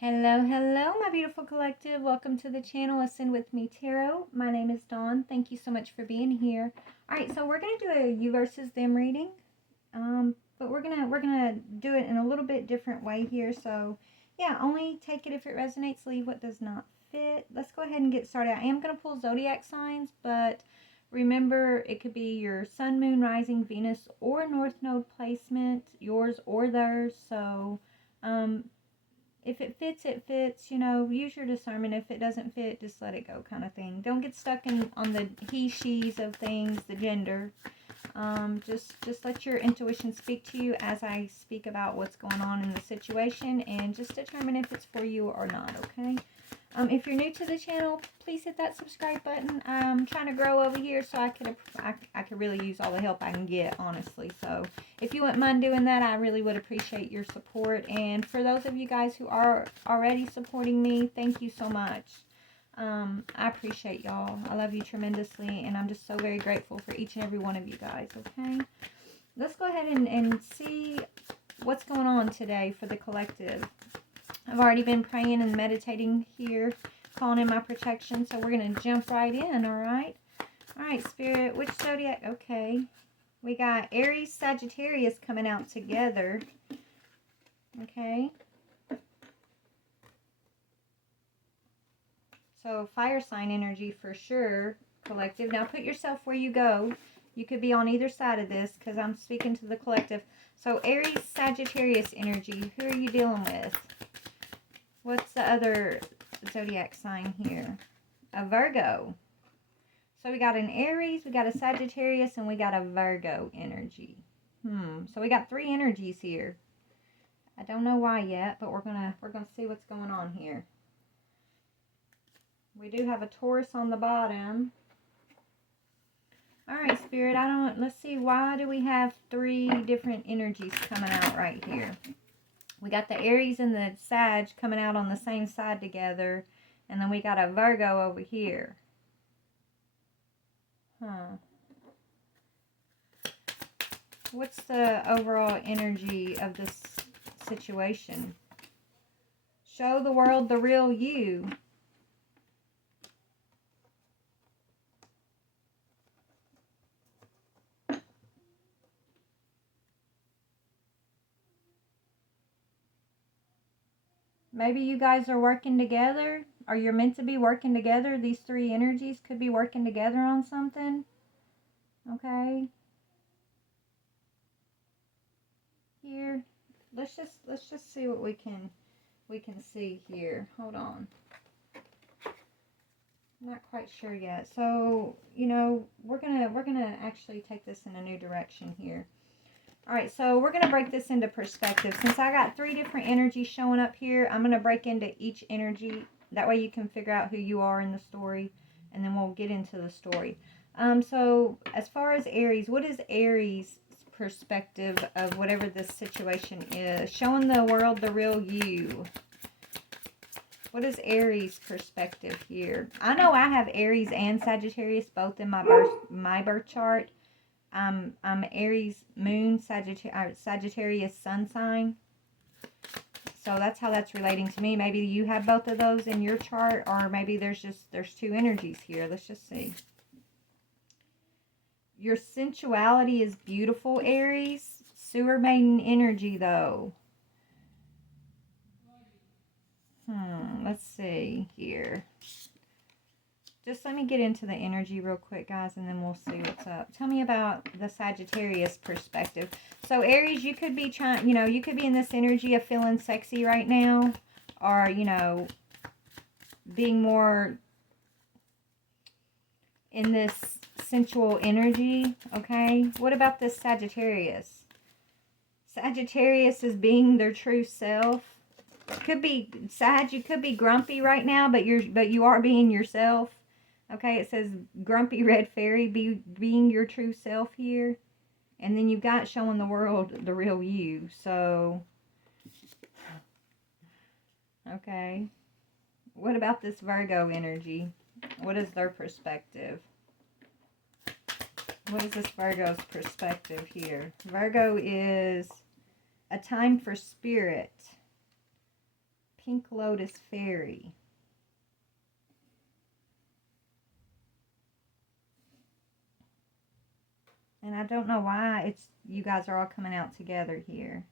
Hello, hello, my beautiful collective. Welcome to the channel, Ascend With Me Tarot. My name is Dawn. Thank you so much for being here. All right, so we're going to do a you versus them reading, but we're gonna do it in a little bit different way here. So, yeah, only take it if it resonates. Leave what does not fit. Let's go ahead and get started. I am going to pull zodiac signs, but remember, it could be your sun, moon, rising, Venus, or north node placement, yours or theirs. So, if it fits, it fits. Use your discernment. If it doesn't fit, just let it go, kind of thing. Don't get stuck on the he, she's of things, the gender. Just let your intuition speak to you as I speak about what's going on in the situation, and just determine if it's for you or not, okay? If you're new to the channel, please hit that subscribe button. I'm trying to grow over here, so I could really use all the help I can get, honestly. So if you wouldn't mind doing that, I really would appreciate your support. And for those of you guys who are already supporting me, thank you so much. I appreciate y'all. I love you tremendously, and I'm just so very grateful for each and every one of you guys, okay? Let's go ahead and see what's going on today for the collective. I've already been praying and meditating here, calling in my protection, so we're going to jump right in, all right? All right, Spirit, which zodiac? Okay. We got Aries, Sagittarius coming out together. Okay. So fire sign energy for sure, collective. Now put yourself where you go. You could be on either side of this because I'm speaking to the collective. So Aries, Sagittarius energy, who are you dealing with? What's the other zodiac sign here? A Virgo. So we got an Aries, we got a Sagittarius, and we got a Virgo energy. So we got three energies here. I don't know why yet, but we're gonna see what's going on here. We do have a Taurus on the bottom. All right, Spirit, let's see, why do we have three different energies coming out right here? We got the Aries and the Sag coming out on the same side together. And then we got a Virgo over here. What's the overall energy of this situation? Show the world the real you. Maybe you guys are working together, or you're meant to be working together. These three energies could be working together on something. Okay. Here, let's just see what we can see here. Hold on. I'm not quite sure yet. So, we're gonna actually take this in a new direction here. All right, so we're going to break this into perspective. Since I got three different energies showing up here, I'm going to break into each energy. That way you can figure out who you are in the story, and then we'll get into the story. So as far as Aries, what is Aries' perspective of whatever this situation is? Showing the world the real you. What is Aries' perspective here? I know I have Aries and Sagittarius both in my birth chart. I'm Aries moon, Sagittarius sun sign. So that's how that's relating to me. Maybe you have both of those in your chart, or maybe there's two energies here. Let's just see. Your sensuality is beautiful, Aries. Sewer maiden energy, though. Let's see here. Just let me get into the energy real quick, guys, and then we'll see what's up. Tell me about the Sagittarius perspective. So, Aries, you could be trying, you could be in this energy of feeling sexy right now, or, being more in this sensual energy, okay? What about this Sagittarius? Sagittarius is being their true self. Could be, Sag, you could be grumpy right now, but you are being yourself. Okay, it says grumpy red fairy, being your true self here. And then you've got showing the world the real you. So, okay. What about this Virgo energy? What is their perspective? What is this Virgo's perspective here? Virgo is a time for spirit, Pink Lotus Fairy. And I don't know why you guys are all coming out together here.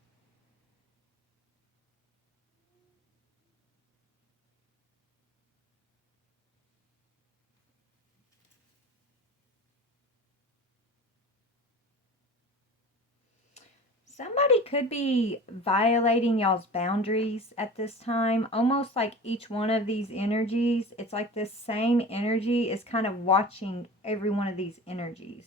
Somebody could be violating y'all's boundaries at this time. Almost like each one of these energies, it's like this same energy is kind of watching every one of these energies.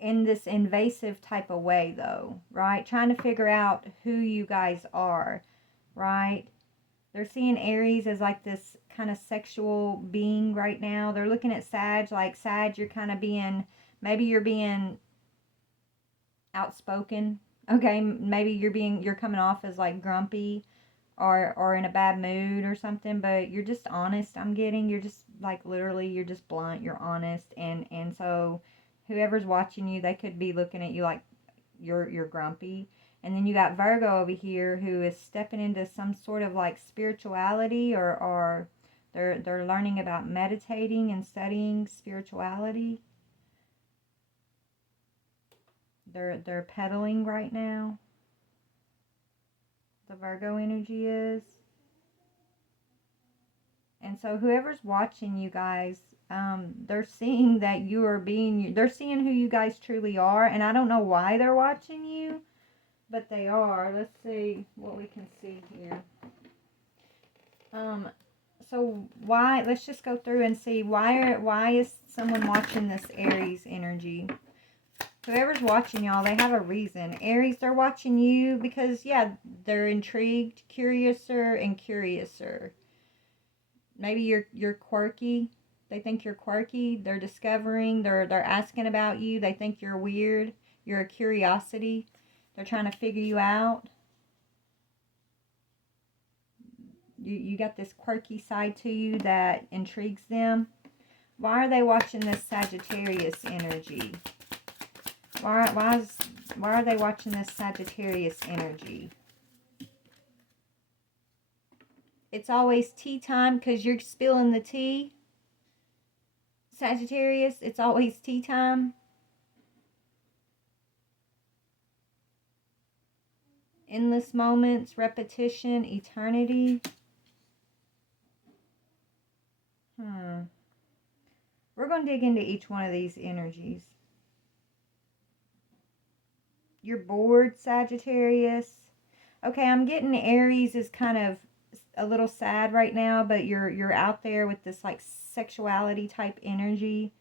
In this invasive type of way, though, right? Trying to figure out who you guys are, right? They're seeing Aries as like this kind of sexual being right now. They're looking at Sag, like Sag, you're kind of being, maybe you're being outspoken. Okay, maybe you're coming off as like grumpy or in a bad mood or something, but you're just honest. I'm getting, you're just like literally you're just blunt, you're honest, and so whoever's watching you, they could be looking at you like you're grumpy. And then you got Virgo over here who is stepping into some sort of like spirituality, or they're learning about meditating and studying spirituality. They're pedaling right now. The Virgo energy is. And so whoever's watching you guys, they're seeing that you are being, they're seeing who you guys truly are. And I don't know why they're watching you, but they are. Let's see what we can see here. So why, let's just go through and see why is someone watching this Aries energy? Whoever's watching y'all, they have a reason. Aries, they're watching you because, yeah, they're intrigued, curiouser and curiouser. Maybe you're quirky. They think you're quirky. They're discovering. They're asking about you. They think you're weird. You're a curiosity. They're trying to figure you out. You got this quirky side to you that intrigues them. Why are they watching this Sagittarius energy? Why are they watching this Sagittarius energy? It's always tea time because you're spilling the tea. Sagittarius, it's always tea time. Endless moments, repetition, eternity. We're going to dig into each one of these energies. You're bored, Sagittarius. Okay, I'm getting Aries is kind of a little sad right now, but you're out there with this like sexuality type energy.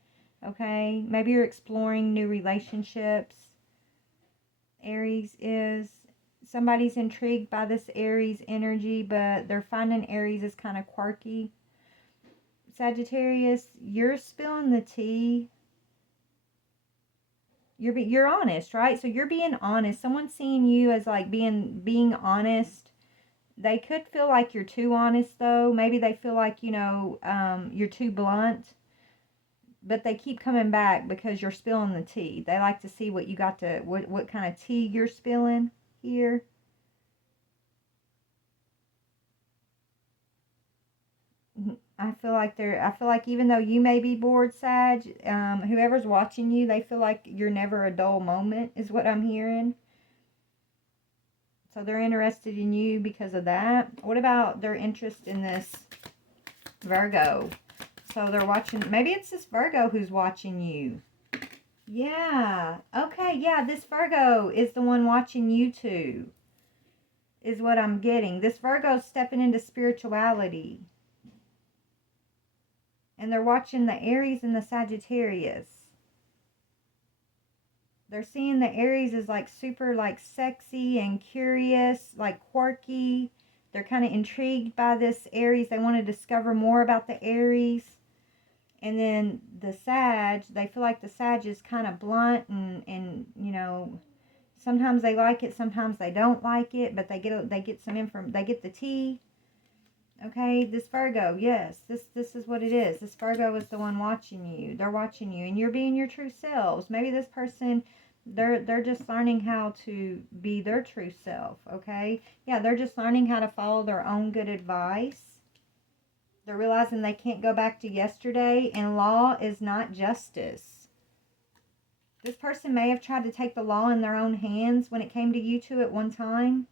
Okay, maybe you're exploring new relationships. Aries is, somebody's intrigued by this Aries energy, but they're finding Aries is kind of quirky. Sagittarius, you're spilling the tea. You're honest, right? So you're being honest. Someone's seeing you as like being honest. They could feel like you're too honest, though. Maybe they feel like, you're too blunt. But they keep coming back because you're spilling the tea. They like to see what you got to, what kind of tea you're spilling here. I feel like even though you may be bored, Sag, whoever's watching you, they feel like you're never a dull moment, is what I'm hearing. So they're interested in you because of that. What about their interest in this Virgo? So they're watching, maybe it's this Virgo who's watching you. Yeah. Okay, yeah, this Virgo is the one watching you too, is what I'm getting. This Virgo's stepping into spirituality. And they're watching the Aries and the Sagittarius. They're seeing the Aries as like super like sexy and curious, like quirky. They're kind of intrigued by this Aries. They want to discover more about the Aries. And then the Sag, they feel like the Sag is kind of blunt and sometimes they like it, sometimes they don't like it, but they get some information, they get the tea. Okay, this Virgo, yes, this is what it is. This Virgo is the one watching you. They're watching you, and you're being your true selves. Maybe this person, They're just learning how to be their true self, okay? Yeah, they're just learning how to follow their own good advice. They're realizing they can't go back to yesterday, and law is not justice. This person may have tried to take the law in their own hands when it came to you two at one time.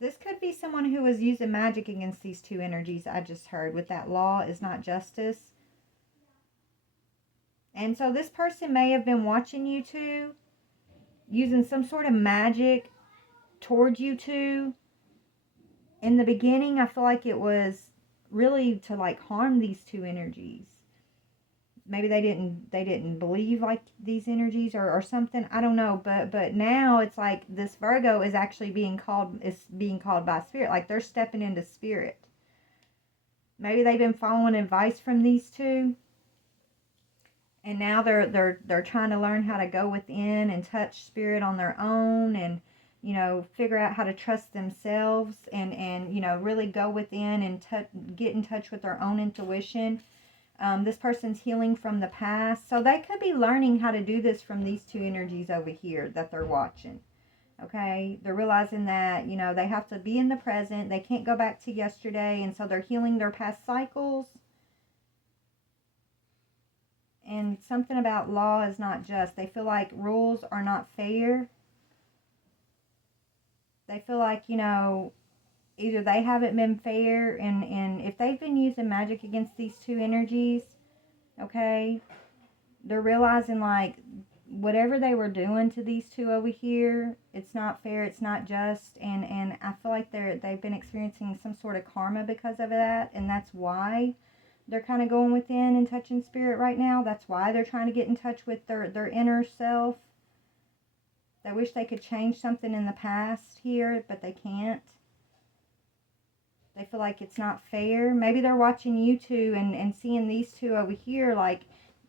This could be someone who was using magic against these two energies I just heard with that law is not justice. And so this person may have been watching you two, using some sort of magic towards you two. In the beginning, I feel like it was really to like harm these two energies. Maybe they didn't believe like these energies or something. I don't know. But now it's like this Virgo is actually being called by spirit. Like they're stepping into spirit. Maybe they've been following advice from these two. And now they're trying to learn how to go within and touch spirit on their own, and figure out how to trust themselves, and really go within and get in touch with their own intuition. This person's healing from the past, so they could be learning how to do this from these two energies over here that they're watching. Okay, they're realizing that they have to be in the present. They can't go back to yesterday, and so they're healing their past cycles. And something about law is not just. They feel like rules are not fair. They feel like, either they haven't been fair, and if they've been using magic against these two energies, okay, they're realizing like whatever they were doing to these two over here, it's not fair, it's not just, and I feel like they've been experiencing some sort of karma because of that, and that's why they're kind of going within and touching spirit right now. That's why they're trying to get in touch with their inner self. They wish they could change something in the past here, but they can't. They feel like it's not fair. Maybe they're watching you two and seeing these two over here, like,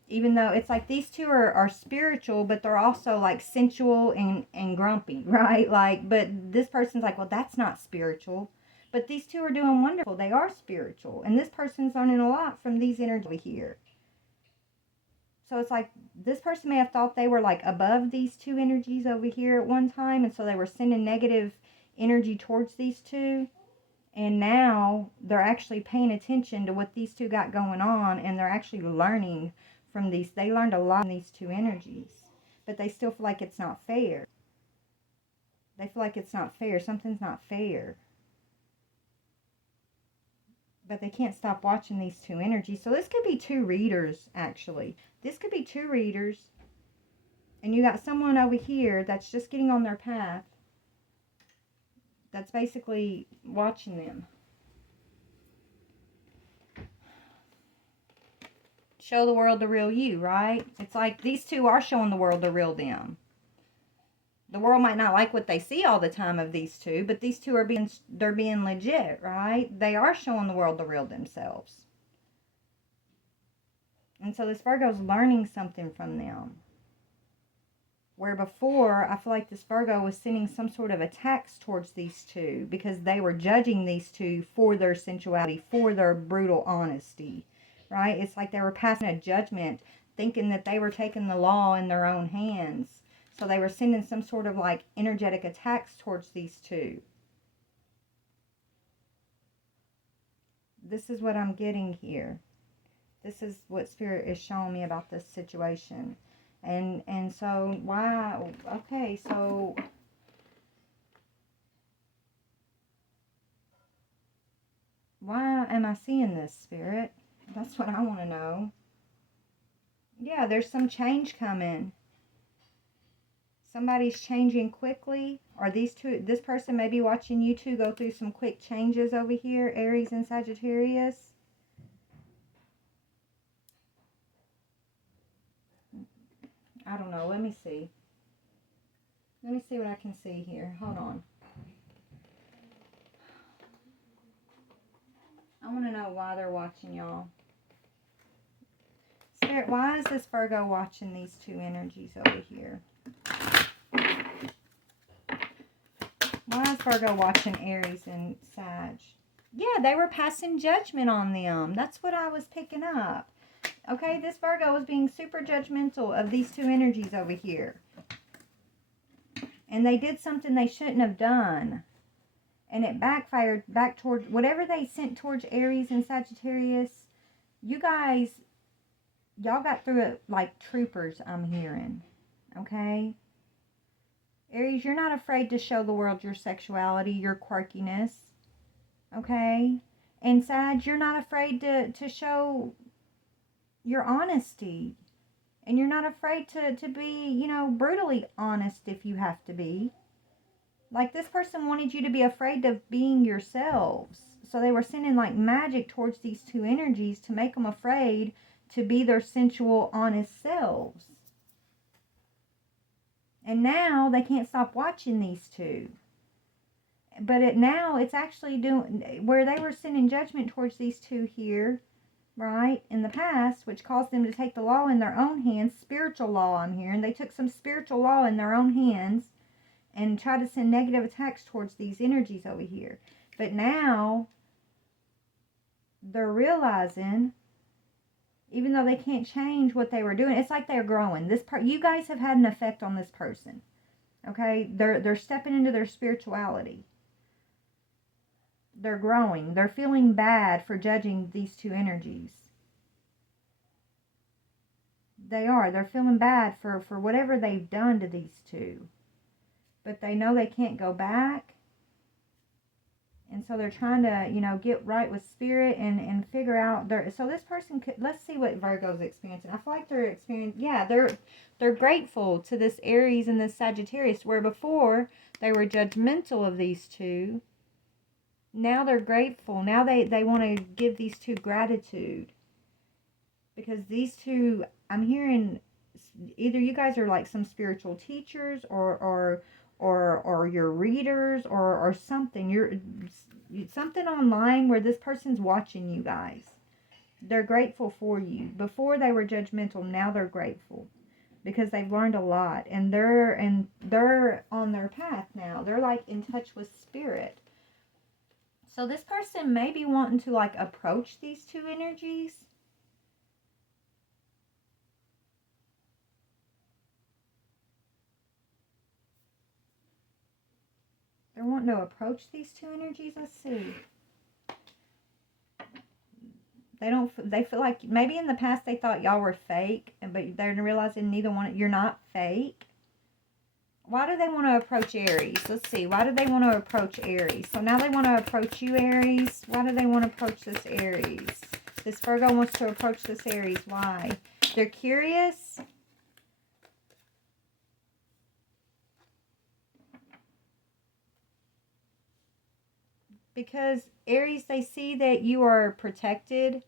even though it's like these two are spiritual, but they're also like sensual and grumpy, right? Like, but this person's like, well, that's not spiritual. But these two are doing wonderful. They are spiritual. And this person's learning a lot from these energies over here. So it's like this person may have thought they were like above these two energies over here at one time. And so they were sending negative energy towards these two. And now they're actually paying attention to what these two got going on. And they're actually learning from these. They learned a lot from these two energies. But they still feel like it's not fair. They feel like it's not fair. Something's not fair. But they can't stop watching these two energies. So this could be two readers, actually. This could be two readers. And you got someone over here that's just getting on their path. That's basically watching them. Show the world the real you, right? It's like these two are showing the world the real them. The world might not like what they see all the time of these two, but these two are being legit, right? They are showing the world the real themselves. And so this Virgo's learning something from them. Where before, I feel like this Virgo was sending some sort of attacks towards these two because they were judging these two for their sensuality, for their brutal honesty, right? It's like they were passing a judgment, thinking that they were taking the law in their own hands. So they were sending some sort of like energetic attacks towards these two. This is what I'm getting here. This is what Spirit is showing me about this situation. And so why, okay, so why am I seeing this, Spirit? That's what I want to know. Yeah, there's some change coming. Somebody's changing quickly, or this person may be watching you two go through some quick changes over here, Aries and Sagittarius. I don't know. Let me see. Let me see what I can see here. Hold on. I want to know why they're watching y'all. Spirit, why is this Virgo watching these two energies over here? Why is Virgo watching Aries and Sag? Yeah, they were passing judgment on them. That's what I was picking up. Okay, this Virgo was being super judgmental of these two energies over here. And they did something they shouldn't have done. And it backfired back towards whatever they sent towards Aries and Sagittarius. You guys, y'all got through it like troopers, I'm hearing. Okay? Aries, you're not afraid to show the world your sexuality, your quirkiness. Okay? And Sag, you're not afraid to show your honesty. And you're not afraid to be, you know, brutally honest if you have to be. Like, this person wanted you to be afraid of being yourselves. So they were sending like magic towards these two energies to make them afraid to be their sensual, honest selves. And now they can't stop watching these two. But now it's actually doing, where they were sending judgment towards these two here, right, in the past, which caused them to take the law in their own hands, spiritual law I'm hearing. They took some spiritual law in their own hands and try to send negative attacks towards these energies over here. But now they're realizing, even though they can't change what they were doing, it's like they're growing. You guys have had an effect on this person. Okay? They're stepping into their spirituality. They're growing. They're feeling bad for judging these two energies. They are. They're feeling bad for whatever they've done to these two. But they know they can't go back. And so they're trying to, you know, get right with spirit and figure out so this person could, let's see what Virgo's experiencing. I feel like they're experiencing, yeah, they're grateful to this Aries and this Sagittarius, where before they were judgmental of these two. Now they're grateful. Now they want to give these two gratitude. Because these two, I'm hearing, either you guys are like some spiritual teachers or your readers or something. You're something online where this person's watching you guys. They're grateful for you. Before they were judgmental, now they're grateful because they've learned a lot, and they're on their path now. They're like in touch with spirit. So this person may be wanting to like approach these two energies. They're wanting to approach these two energies. Let's see. They feel like maybe in the past they thought y'all were fake, but they're realizing neither one, you're not fake. Why do they want to approach Aries? Let's see. Why do they want to approach Aries? So now they want to approach you, Aries. Why do they want to approach this Aries? This Virgo wants to approach this Aries. Why? They're curious. Because Aries, they see that you are protected,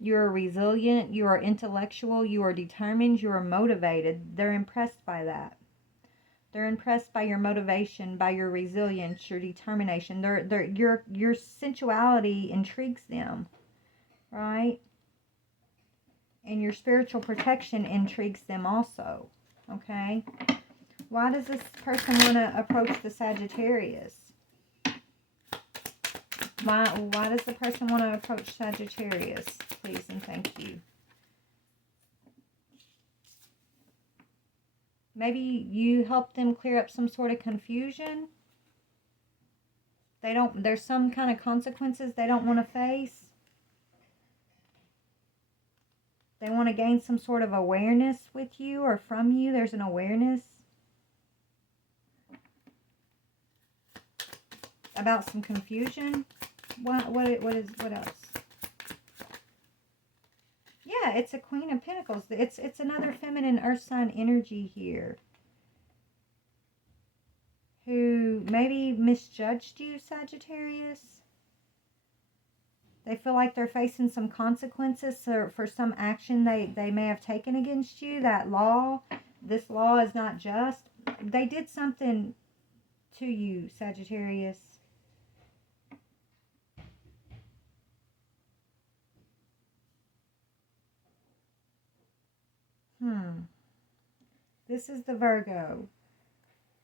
you are resilient, you are intellectual, you are determined, you are motivated. They're impressed by that. They're impressed by your motivation, by your resilience, your determination. Your sensuality intrigues them, right? And your spiritual protection intrigues them also, okay? Why does this person want to approach the Sagittarius? Why does the person want to approach Sagittarius? Please and thank you. Maybe you help them clear up some sort of confusion. There's some kind of consequences they don't want to face. They want to gain some sort of awareness with you or from you. There's an awareness about some confusion. What else? Yeah, it's a Queen of Pentacles. It's another feminine earth sign energy here, who maybe misjudged you, Sagittarius. They feel like they're facing some consequences for some action they may have taken against you. This law is not just. They did something to you, Sagittarius. This is the Virgo.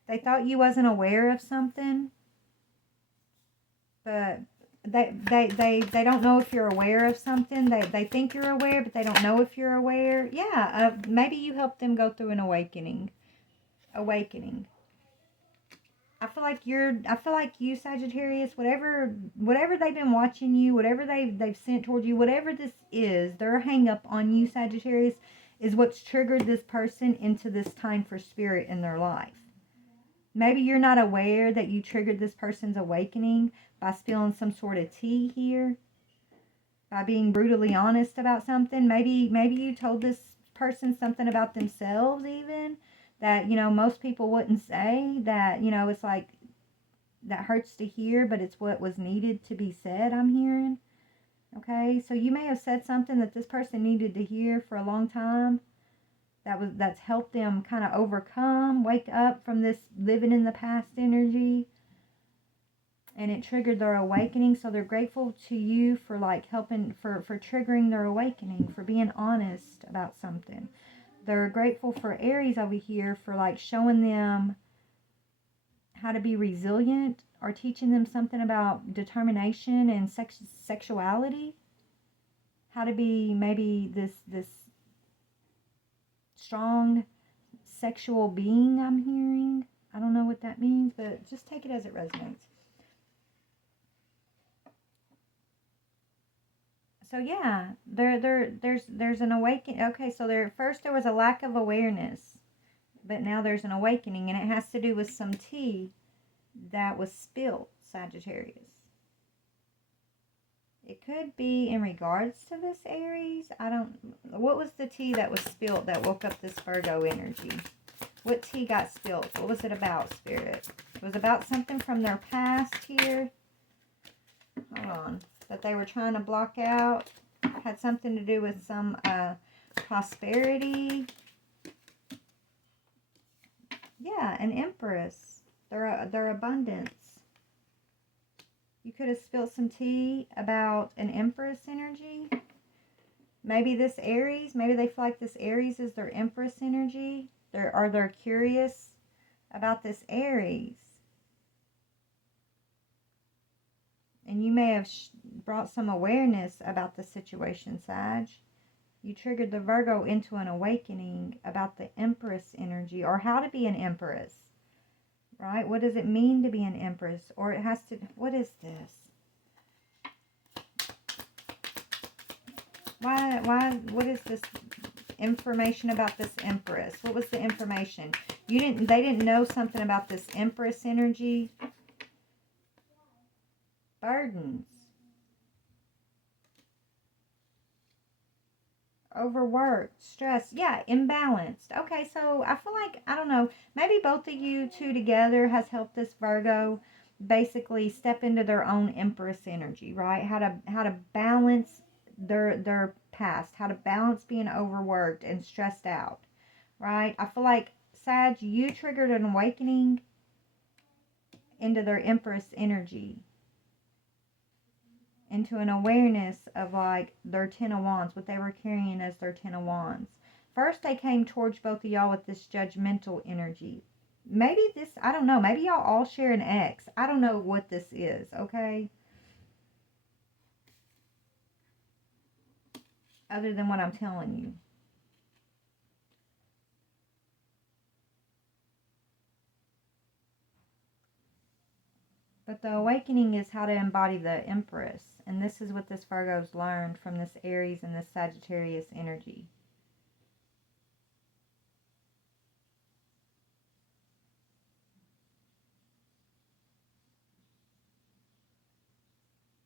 They thought you wasn't aware of something, but they don't know if you're aware of something. They think you're aware, but they don't know if you're aware. Yeah, maybe you help them go through an awakening. Awakening. I feel like you, Sagittarius, whatever they've been watching you, whatever they've sent toward you, whatever this is, their hang up on you, Sagittarius, is what's triggered this person into this time for spirit in their life. Maybe you're not aware that you triggered this person's awakening by spilling some sort of tea here, by being brutally honest about something. Maybe you told this person something about themselves even that, most people wouldn't say, that, it's like, that hurts to hear, but it's what was needed to be said, I'm hearing. Okay, so you may have said something that this person needed to hear for a long time. That's helped them kind of overcome, wake up from this living in the past energy. And it triggered their awakening, so they're grateful to you for like helping, for triggering their awakening, for being honest about something. They're grateful for Aries over here for like showing them how to be resilient, or teaching them something about determination and sexuality. How to be maybe this strong sexual being, I'm hearing. I don't know what that means, but just take it as it resonates. So yeah, there's an awakening. Okay, so first there was a lack of awareness, but now there's an awakening, and it has to do with some tea that was spilled, Sagittarius. It could be in regards to this Aries. What was the tea that was spilled that woke up this Virgo energy? What tea got spilled? What was it about, Spirit? It was about something from their past here. Hold on. That they were trying to block out. Had something to do with some prosperity. Yeah, an Empress. Their abundance. You could have spilled some tea about an Empress energy. Maybe this Aries, maybe they feel like this Aries is their Empress energy. They're curious about this Aries. And you may have brought some awareness about the situation, Sag. You triggered the Virgo into an awakening about the Empress energy, or how to be an Empress. Right? What does it mean to be an Empress? Or it has to... What is this? What is this information about this Empress? What was the information? They didn't know something about this Empress energy. Burdens. Overworked, stress, yeah, imbalanced. Okay, so I feel like, I don't know, maybe both of you two together has helped this Virgo basically step into their own Empress energy, right? How to balance their past, how to balance being overworked and stressed out, right? I feel like, Sag, you triggered an awakening into their Empress energy, into an awareness of like their Ten of Wands, what they were carrying as their Ten of Wands. First, they came towards both of y'all with this judgmental energy. Maybe this, I don't know, maybe y'all all share an ex. I don't know what this is, okay? Other than what I'm telling you. But the awakening is how to embody the Empress. And this is what this Virgo's learned from this Aries and this Sagittarius energy.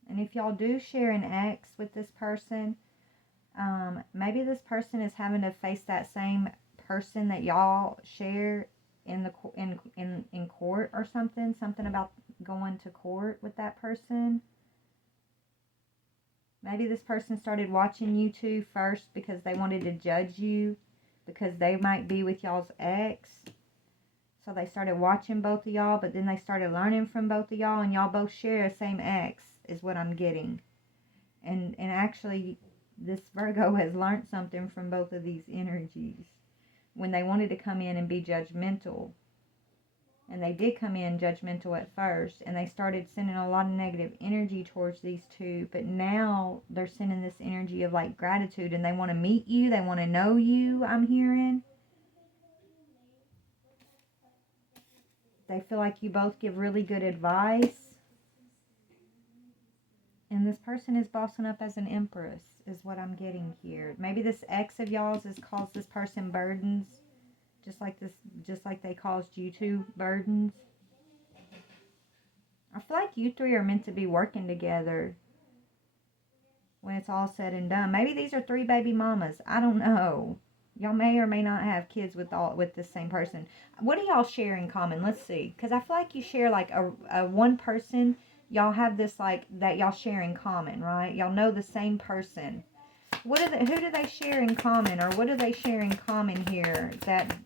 And if y'all do share an ex with this person, maybe this person is having to face that same person that y'all share in the in court or something about going to court with that person. Maybe this person started watching you two first because they wanted to judge you, because they might be with y'all's ex. So they started watching both of y'all, but then they started learning from both of y'all, and y'all both share the same ex, is what I'm getting. And actually, this Virgo has learned something from both of these energies when they wanted to come in and be judgmental. And they did come in judgmental at first, and they started sending a lot of negative energy towards these two, but now they're sending this energy of like gratitude, and they want to meet you, they want to know you, I'm hearing. They feel like you both give really good advice. And this person is bossing up as an empress, is what I'm getting here. Maybe this ex of y'all's has caused this person burdens, just like they caused you two burdens. I feel like you three are meant to be working together when it's all said and done. Maybe these are 3 baby mamas. I don't know. Y'all may or may not have kids with the same person. What do y'all share in common? Let's see. Because I feel like you share like a one person. Y'all have this like that y'all share in common, right? Y'all know the same person. Who do they share in common? Or what do they share in common here? That,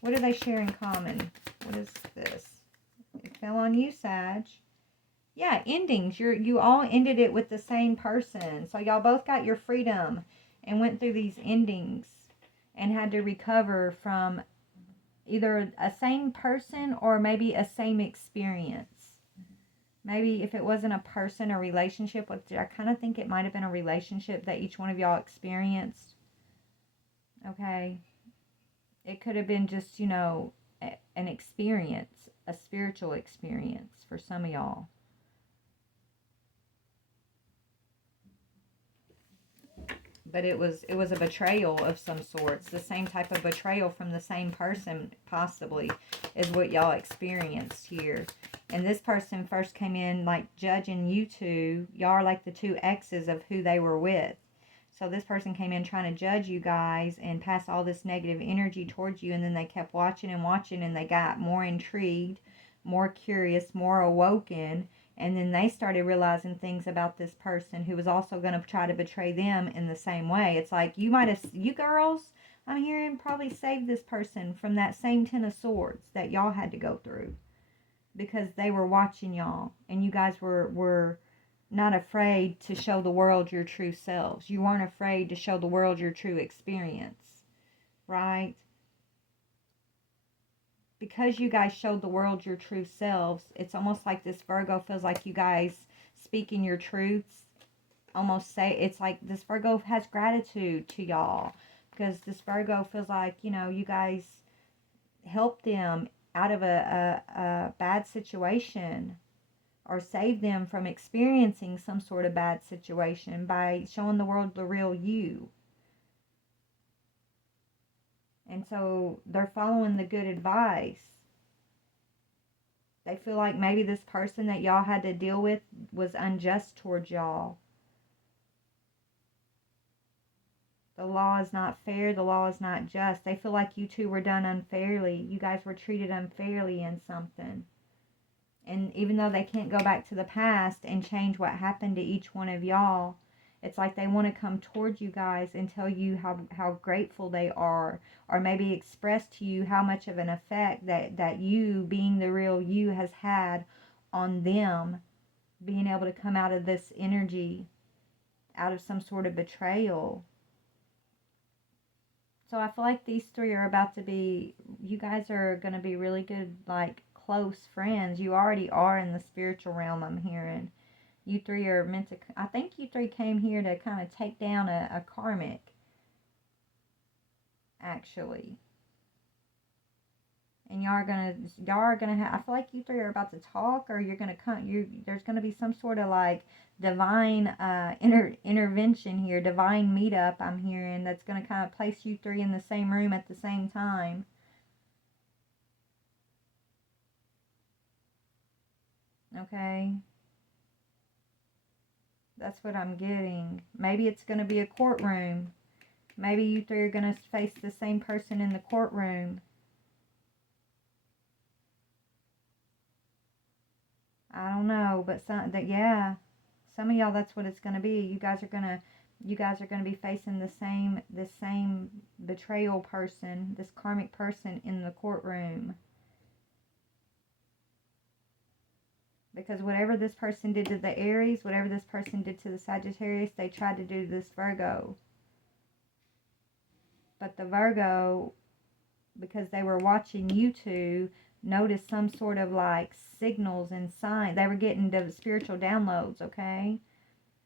what do they share in common? What is this? It fell on you, Sag. Yeah, endings. You all ended it with the same person. So y'all both got your freedom and went through these endings and had to recover from either a same person or maybe a same experience. Maybe if it wasn't a person, a relationship, which I kind of think it might have been a relationship that each one of y'all experienced. Okay. It could have been just, an experience, a spiritual experience for some of y'all. But it was a betrayal of some sorts. The same type of betrayal from the same person, possibly, is what y'all experienced here. And this person first came in like judging you two. Y'all are like the two exes of who they were with. So this person came in trying to judge you guys and pass all this negative energy towards you. And then they kept watching and watching, and they got more intrigued, more curious, more awoken. And then they started realizing things about this person who was also going to try to betray them in the same way. It's like you girls, I'm hearing, probably saved this person from that same 10 of swords that y'all had to go through. Because they were watching y'all. And you guys were not afraid to show the world your true selves. You weren't afraid to show the world your true experience. Right? Because you guys showed the world your true selves, it's almost like this Virgo feels like you guys speaking your truths. Almost say, it's like this Virgo has gratitude to y'all. Because this Virgo feels like, you guys helped them out of a bad situation. Or saved them from experiencing some sort of bad situation by showing the world the real you. And so they're following the good advice. They feel like maybe this person that y'all had to deal with was unjust towards y'all. The law is not fair. The law is not just. They feel like you two were done unfairly. You guys were treated unfairly in something. And even though they can't go back to the past and change what happened to each one of y'all, it's like they want to come towards you guys and tell you how grateful they are. Or maybe express to you how much of an effect that you, being the real you, has had on them. Being able to come out of this energy, out of some sort of betrayal. So I feel like these three are about to be, you guys are going to be really good, like, close friends. You already are in the spiritual realm, I'm hearing. You three are meant to, I think you three came here to kind of take down a karmic, actually. And y'all are gonna have, I feel like you three are about to talk, or you're gonna come, there's gonna be some sort of like divine intervention here, divine meetup, I'm hearing, that's gonna kind of place you three in the same room at the same time. Okay. That's what I'm getting. Maybe it's going to be a courtroom. Maybe you three are going to face the same person in the courtroom. I don't know, but some of y'all, that's what it's going to be. You guys are going to be facing the same betrayal person, this karmic person in the courtroom. Because whatever this person did to the Aries, whatever this person did to the Sagittarius, they tried to do to this Virgo. But the Virgo, because they were watching you two, noticed some sort of like signals and signs. They were getting the spiritual downloads, okay?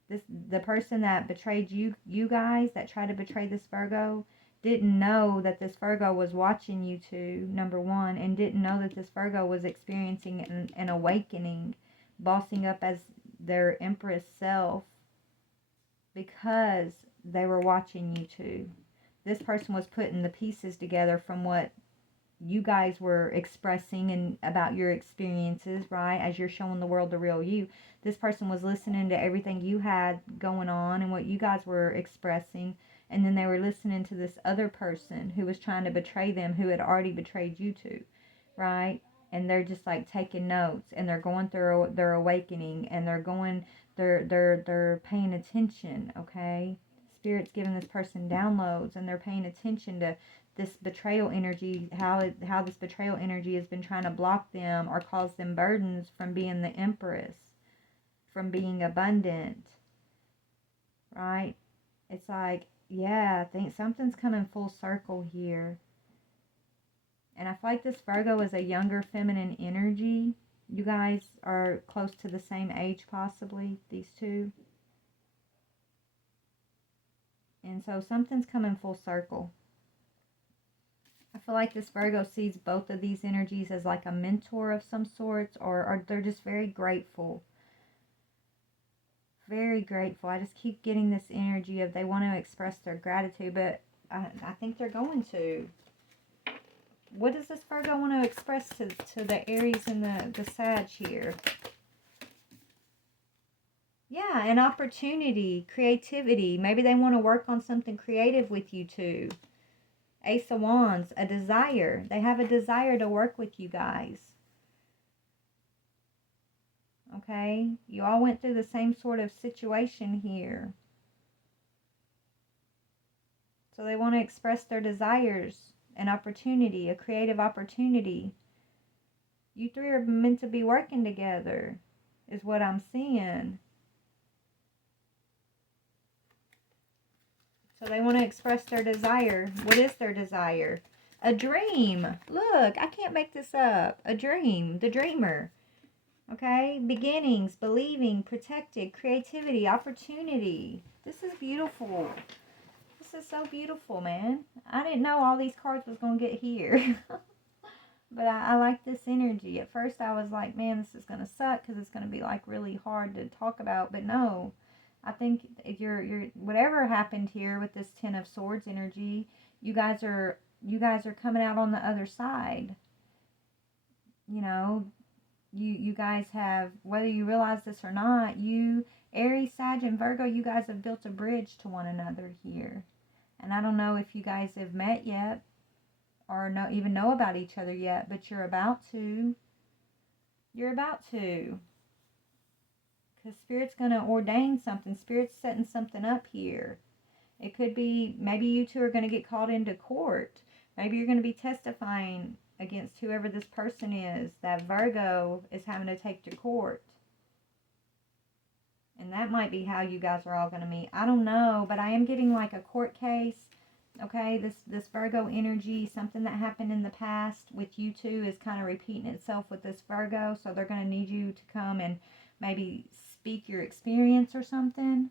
The person that betrayed you guys, that tried to betray this Virgo, didn't know that this Virgo was watching you two, number one, and didn't know that this Virgo was experiencing an awakening, bossing up as their Empress self, because they were watching you two. This person was putting the pieces together from what you guys were expressing and about your experiences, right? As you're showing the world the real you. This person was listening to everything you had going on and what you guys were expressing. And then they were listening to this other person who was trying to betray them, who had already betrayed you two, right? And they're just like taking notes, and they're going through their awakening, and they're paying attention, okay? Spirit's giving this person downloads, and they're paying attention to this betrayal energy, how this betrayal energy has been trying to block them or cause them burdens from being the Empress, from being abundant, right? It's like, yeah, I think something's coming full circle here. And I feel like this Virgo is a younger feminine energy. You guys are close to the same age, possibly, these two. And so something's coming full circle. I feel like this Virgo sees both of these energies as like a mentor of some sorts, or they're just very grateful. Very grateful. I just keep getting this energy of they want to express their gratitude, but I think they're going to. What does this Virgo want to express to the Aries and the Sag here? Yeah, an opportunity, creativity. Maybe they want to work on something creative with you too. Ace of Wands, a desire. They have a desire to work with you guys. Okay? You all went through the same sort of situation here. So they want to express their desires, an opportunity, a creative opportunity. You three are meant to be working together, is what I'm seeing. So they want to express their desire. What is their desire? A dream. Look, I can't make this up. A dream. The dreamer. Okay? Beginnings, believing, protected, creativity, opportunity. This is beautiful. This is so beautiful, man. I didn't know all these cards was going to get here. But I like this energy. At first I was like, man, this is going to suck because it's going to be like really hard to talk about. But no. I think you're whatever happened here with this Ten of Swords energy, you guys are coming out on the other side. You know, you guys have, whether you realize this or not, you, Aries, Sag, and Virgo, you guys have built a bridge to one another here. And I don't know if you guys have met yet or even know about each other yet, but you're about to. You're about to. Because Spirit's going to ordain something. Spirit's setting something up here. It could be, maybe you two are going to get called into court. Maybe you're going to be testifying against whoever this person is that Virgo is having to take to court. And that might be how you guys are all going to meet. I don't know, but I am getting like a court case. Okay, this Virgo energy, something that happened in the past with you two is kind of repeating itself with this Virgo. So they're going to need you to come and maybe speak your experience or something.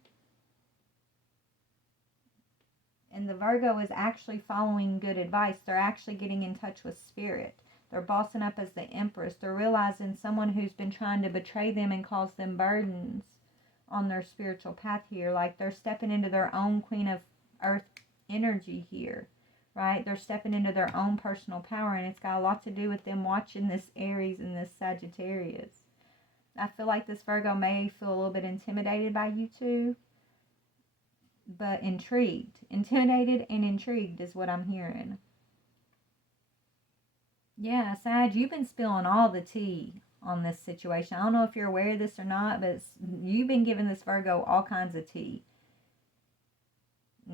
And the Virgo is actually following good advice. They're actually getting in touch with Spirit. They're bossing up as the Empress. They're realizing someone who's been trying to betray them and cause them burdens on their spiritual path here. Like they're stepping into their own Queen of Earth energy here, right? They're stepping into their own personal power, and it's got a lot to do with them watching this Aries and this Sagittarius. I feel like this Virgo may feel a little bit intimidated by you two, but intrigued. Intimidated and intrigued is what I'm hearing. Yeah, Sag, you've been spilling all the tea on this situation. I don't know if you're aware of this or not, but you've been giving this Virgo all kinds of tea.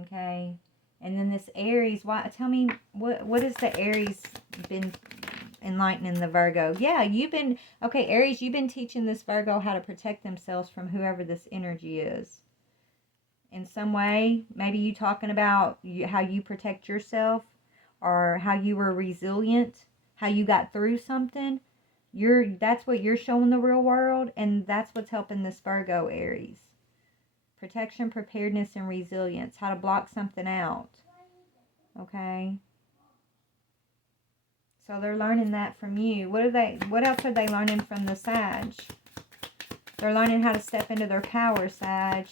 Okay? And then this Aries, tell me, what has the Aries been enlightening the Virgo? Yeah, okay, Aries, you've been teaching this Virgo how to protect themselves from whoever this energy is. In some way, maybe you talking about how you protect yourself, or how you were resilient, how you got through something, that's what you're showing the real world, and that's what's helping this Virgo Aries. Protection, preparedness, and resilience. How to block something out. Okay? So they're learning that from you. What else are they learning from the Sag? They're learning how to step into their power, Sag.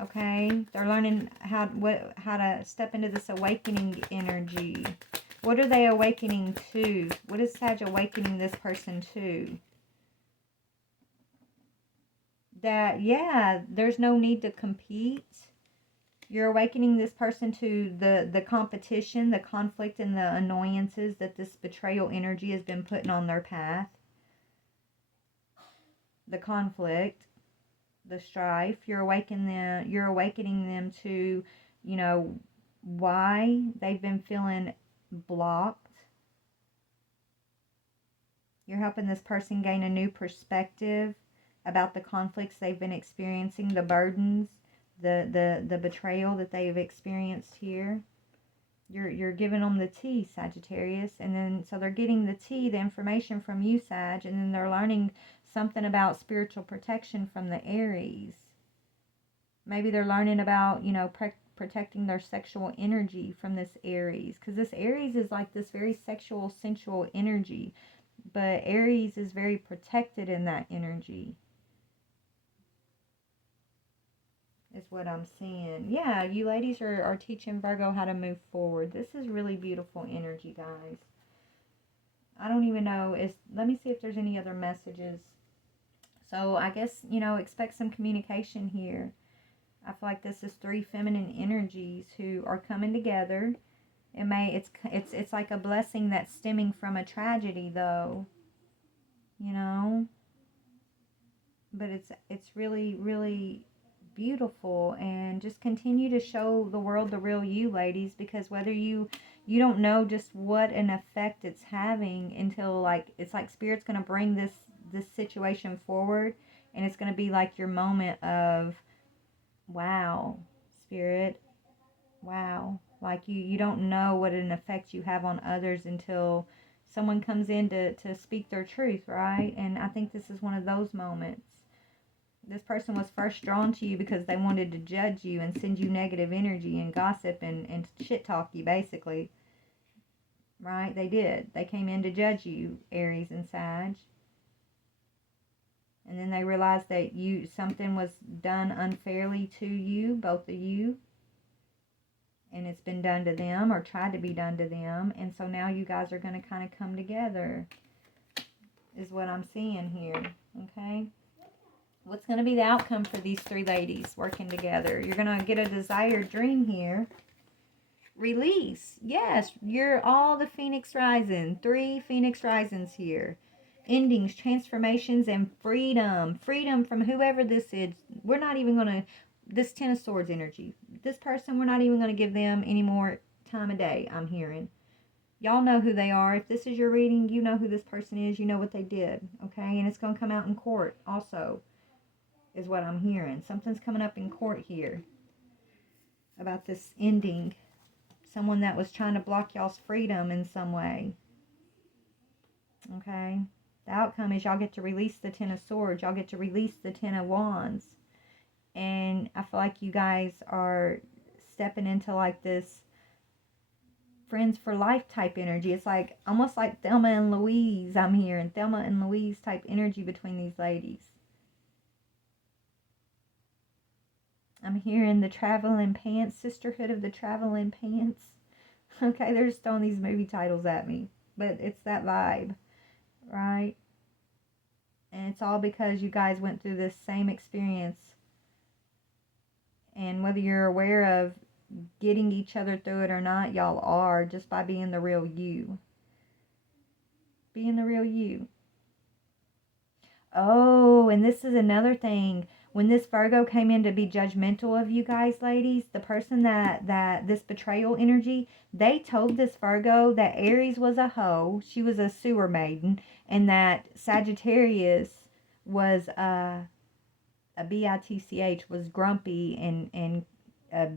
Okay? They're learning how to step into this awakening energy. What are they awakening to? What is Sag awakening this person to? That, yeah, there's no need to compete. You're awakening this person to the competition, the conflict, and the annoyances that this betrayal energy has been putting on their path. The conflict, the strife. You're awakening them to, you know, why they've been feeling blocked. You're helping this person gain a new perspective about the conflicts they've been experiencing, the burdens, the betrayal that they've experienced here. You're giving them the tea, Sagittarius, and then so they're getting the tea, the information from you, Sag, and then they're learning something about spiritual protection from the Aries. Maybe they're learning about, you know, protecting their sexual energy from this Aries, because this Aries is like this very sexual, sensual energy, but Aries is very protected in that energy. Is what I'm seeing. Yeah, you ladies are teaching Virgo how to move forward. This is really beautiful energy, guys. I don't even know. Let me see if there's any other messages. So I guess, you know, expect some communication here. I feel like this is three feminine energies who are coming together. It's like a blessing that's stemming from a tragedy, though. You know? But it's really, really beautiful, and just continue to show the world the real you, ladies, because whether you don't know just what an effect it's having until, like, it's like Spirit's going to bring this situation forward, and it's going to be like your moment of, wow, Spirit, wow, like you don't know what an effect you have on others until someone comes in to speak their truth, right? And I think this is one of those moments. This person was first drawn to you because they wanted to judge you and send you negative energy and gossip and shit talk you, basically. Right? They did. They came in to judge you, Aries and Sag. And then they realized that something was done unfairly to you, both of you. And it's been done to them, or tried to be done to them. And so now you guys are going to kind of come together, is what I'm seeing here. Okay? What's going to be the outcome for these three ladies working together? You're going to get a desired dream here. Release. Yes, you're all the Phoenix Rising. 3 Phoenix Risings here. Endings, transformations, and freedom. Freedom from whoever this is. We're not even going to... This Ten of Swords energy. This person, we're not even going to give them any more time of day, I'm hearing. Y'all know who they are. If this is your reading, you know who this person is. You know what they did. Okay? And it's going to come out in court also, is what I'm hearing. Something's coming up in court here about this ending. Someone that was trying to block y'all's freedom in some way. Okay? The outcome is y'all get to release the Ten of Swords. Y'all get to release the Ten of Wands. And I feel like you guys are stepping into like this friends for life type energy. It's like almost like Thelma and Louise, I'm hearing. Thelma and Louise type energy between these ladies. I'm hearing the Traveling Pants, Sisterhood of the Traveling Pants. Okay, they're just throwing these movie titles at me. But it's that vibe, right? And it's all because you guys went through this same experience. And whether you're aware of getting each other through it or not, y'all are, just by being the real you. Being the real you. Oh, and this is another thing. When this Virgo came in to be judgmental of you guys, ladies, the person that this betrayal energy, they told this Virgo that Aries was a hoe, she was a sewer maiden, and that Sagittarius was a bitch, was grumpy and a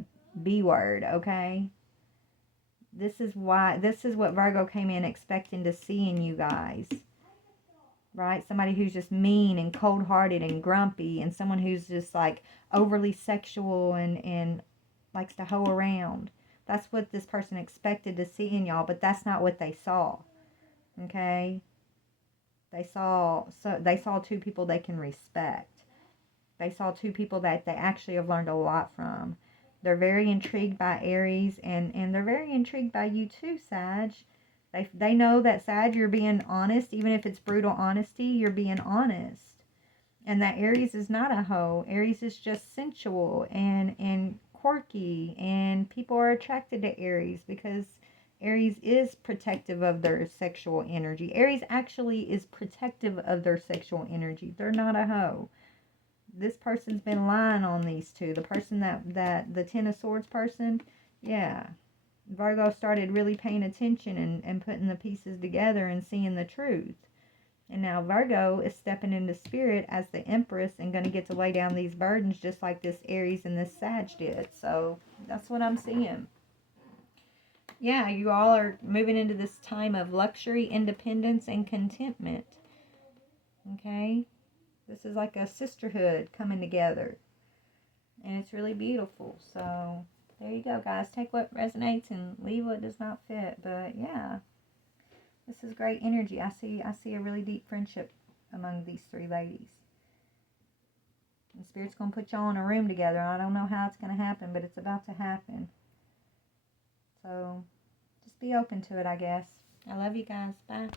B word, okay? This is what Virgo came in expecting to see in you guys. Right? Somebody who's just mean and cold-hearted and grumpy, and someone who's just like overly sexual and likes to hoe around. That's what this person expected to see in y'all, but that's not what they saw. Okay? They saw two people they can respect. They saw two people that they actually have learned a lot from. They're very intrigued by Aries, and they're very intrigued by you too, Sag. They know that, Sag, you're being honest. Even if it's brutal honesty, you're being honest. And that Aries is not a hoe. Aries is just sensual and quirky. And people are attracted to Aries because Aries is protective of their sexual energy. Aries actually is protective of their sexual energy. They're not a hoe. This person's been lying on these two. The person that the Ten of Swords person, yeah. Virgo started really paying attention and putting the pieces together and seeing the truth. And now Virgo is stepping into spirit as the Empress and going to get to lay down these burdens just like this Aries and this Sag did. So that's what I'm seeing. Yeah, you all are moving into this time of luxury, independence, and contentment. Okay? This is like a sisterhood coming together. And it's really beautiful. So there you go, guys. Take what resonates and leave what does not fit. But yeah, this is great energy. I see a really deep friendship among these three ladies. And Spirit's going to put y'all in a room together. I don't know how it's going to happen, but it's about to happen. So just be open to it, I guess. I love you guys. Bye.